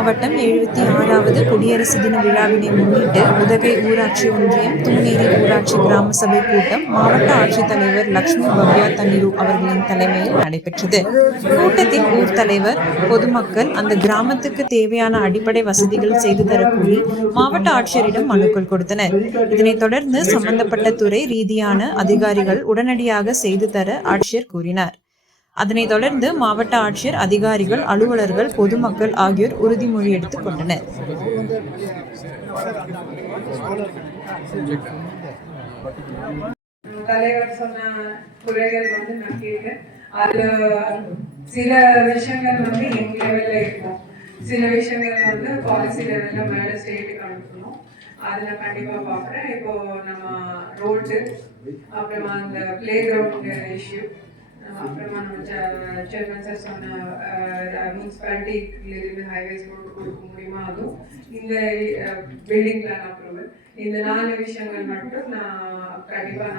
மாவட்டம் 76வது குடியரசு தின விழாவினை முன்னிட்டு உதகை ஊராட்சி ஒன்றியம் தூணேரி ஊராட்சி கிராம சபை கூட்டம் மாவட்ட ஆட்சித்தலைவர் லட்சுமி பவ்யா தன்னிரு அவர்களின் தலைமையில் நடைபெற்றது. கூட்டத்தில் ஊர் தலைவர், பொதுமக்கள் அந்த கிராமத்துக்கு தேவையான அடிப்படை வசதிகள் செய்து தரக்கூறி மாவட்ட ஆட்சியரிடம் மனுக்கள் கொடுத்தனர். இதனைத் தொடர்ந்து சம்பந்தப்பட்ட துறை ரீதியான அதிகாரிகள் உடனடியாக செய்து தர ஆட்சியர் கூறினார். அதனைத் தொடர்ந்து மாவட்ட ஆட்சியர், அதிகாரிகள், அலுவலர்கள், பொதுமக்கள் ஆகியோர் உறுதிமொழி எடுத்துக் கொண்டனர். தலைவர் சொன்ன குறைகள் நக்கியிருக்கேன். அதுல சில விஷயங்கள் எங்க லெவல்ல இருக்கும், சில விஷயங்கள் பாலிசி லெவல்ல மேல ஸ்டேட்டுக்கு அனுப்பணும். அதை நான் கண்டிப்பா பாக்குறேன். இப்போ நம்ம ரோடு, அப்புறமா அந்த பிளே கிரவுண்ட் இஷ்யூ, அப்புறமா நம்ம சேர்மன் சார் சொன்ன முனிசிபாலிட்டியிலிருந்து ஹைவேஸ் ரோடு கொடுக்க முடியுமா, அதுவும் இந்த பில்டிங் பிளான் அப்ரூவல், இந்த 4 விஷயங்கள் மட்டும் நான் கண்டிப்பா